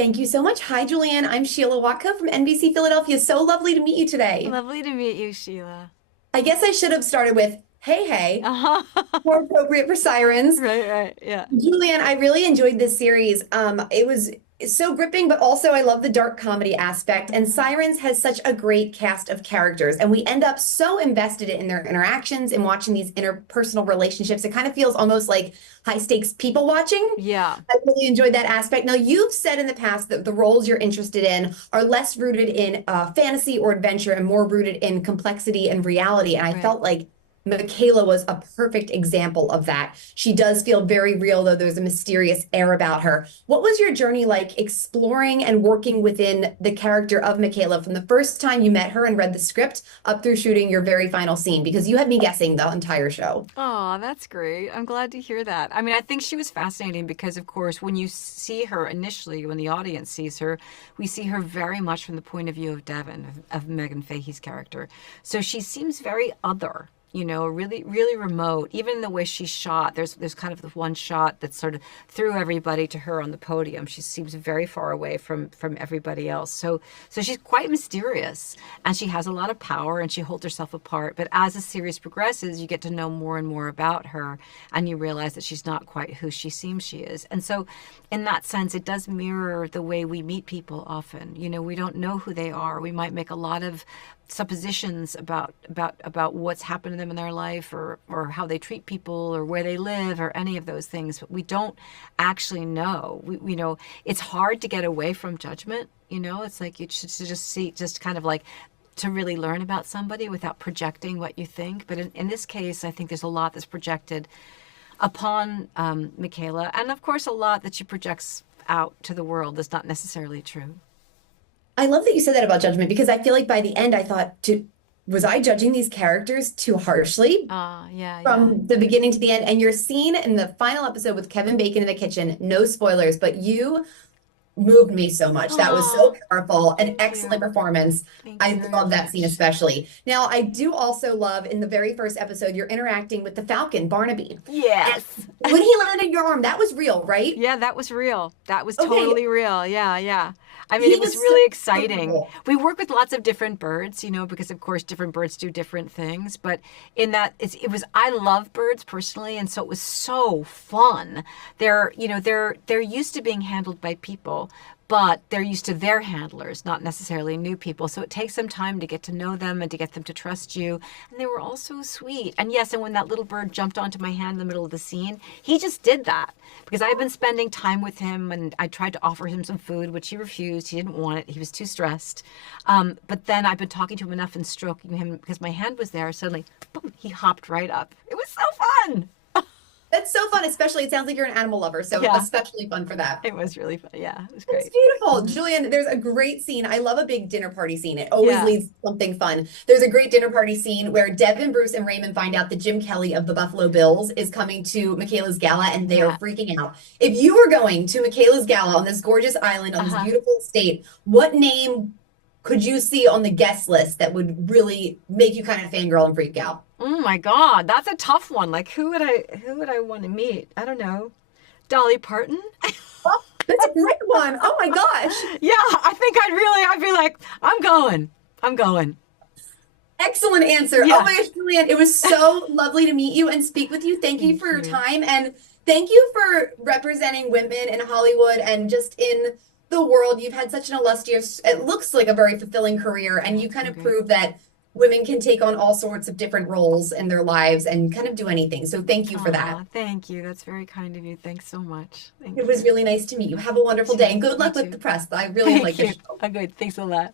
Thank you so much. Hi, Julianne. I'm Sheila Watko from NBC Philadelphia. So lovely to meet you today. Lovely to meet you, Sheila. I guess I should have started with, hey, hey, Uh-huh. more appropriate for Sirens. Right, right. Yeah. Julianne, I really enjoyed this series. It was so gripping, but also I love the dark comedy aspect. And Mhm. Sirens has such a great cast of characters, and we end up so invested in their interactions and watching these interpersonal relationships. It kind of feels almost like high stakes people watching. Yeah. I really enjoyed that aspect. Now, you've said in the past that the roles you're interested in are less rooted in fantasy or adventure and more rooted in complexity and reality. And I Right. felt like Michaela was a perfect example of that. She does feel very real, though there's a mysterious air about her. What was your journey like exploring and working within the character of Michaela from the first time you met her and read the script up through shooting your very final scene? Because you had me guessing the entire show. Oh, that's great. I'm glad to hear that. I mean, I think she was fascinating because, of course, when you see her initially, when the audience sees her, we see her very much from the point of view of Devin, of Megan Fahey's character. So she seems very other. Really, really remote. Even in the way she's shot, there's kind of the one shot that sort of threw everybody to her on the podium. She seems very far away from everybody else. So she's quite mysterious, and she has a lot of power, and she holds herself apart. But as the series progresses, you get to know more and more about her, and you realize that she's not quite who she seems she is. And so, in that sense, it does mirror the way we meet people often. We don't know who they are. We might make a lot of suppositions about what's happened to them in their life, or how they treat people, or where they live, or any of those things, but we don't actually know. It's hard to get away from judgment. It's like you should just see, just kind of like, to really learn about somebody without projecting what you think. But in this case, I think there's a lot that's projected upon Michaela, and of course a lot that she projects out to the world that's not necessarily true. I love that you said that about judgment because I feel like by the end I thought was I judging these characters too harshly Yeah, yeah. from the beginning to the end? And your scene in the final episode with Kevin Bacon in the kitchen, no spoilers, but you moved me so much. That was so Oh, powerful, an thank excellent you. performance. Thank you I very love that scene much. especially. Now, I do also love in the very first episode, you're interacting with the Falcon, Barnaby. And Yes. when he landed in your arm, that was real, right? Yeah, that was real. That was Okay, totally real. Yeah, yeah. I mean, he it was was so really exciting. adorable. We work with lots of different birds, because of course different birds do different things. But in that, I love birds personally, and so it was so fun. They're used to being handled by people, but they're used to their handlers, not necessarily new people. So it takes some time to get to know them and to get them to trust you. And they were all so sweet. And yes, and when that little bird jumped onto my hand in the middle of the scene, he just did that because I had been spending time with him, and I tried to offer him some food, which he refused. He didn't want it. He was too stressed. But then I've been talking to him enough and stroking him because my hand was there. Suddenly, boom, he hopped right up. It was so fun. That's so fun, especially it sounds like you're an animal lover, so Yeah, especially fun for that. it was really fun. Yeah, it was That's great. beautiful. Mhm. Julian, there's a great scene. I love a big dinner party scene. It always Yeah, leads to something fun. There's a great dinner party scene where Deb and Bruce and Raymond find out that Jim Kelly of the Buffalo Bills is coming to Michaela's gala and they are yeah. freaking out. If you were going to Michaela's gala on this gorgeous island, on this Uh-huh. beautiful estate, what name could you see on the guest list that would really make you kind of fangirl and freak out? Oh my God, that's a tough one. Like who would I want to meet? I don't know. Dolly Parton? Oh, that's a great one. Oh my gosh. Yeah, I'd be like, I'm going. I'm going. Excellent answer. Oh Yeah. my gosh, Julianne, it was so lovely to meet you and speak with you. Thank you Thank for your you. time and thank you for representing women in Hollywood and just in the world. You've had such an illustrious, it looks like a very fulfilling career, and Oh, you it's kind been of great. prove that women can take on all sorts of different roles in their lives and kind of do anything. So thank you for that. Aw, thank you. That's very kind of you. Thanks so much. It Thank was you. really nice to meet you. Have a You wonderful day too. and good You luck with the too. press. I really Thank like the you. show. Oh, good. Thanks a lot.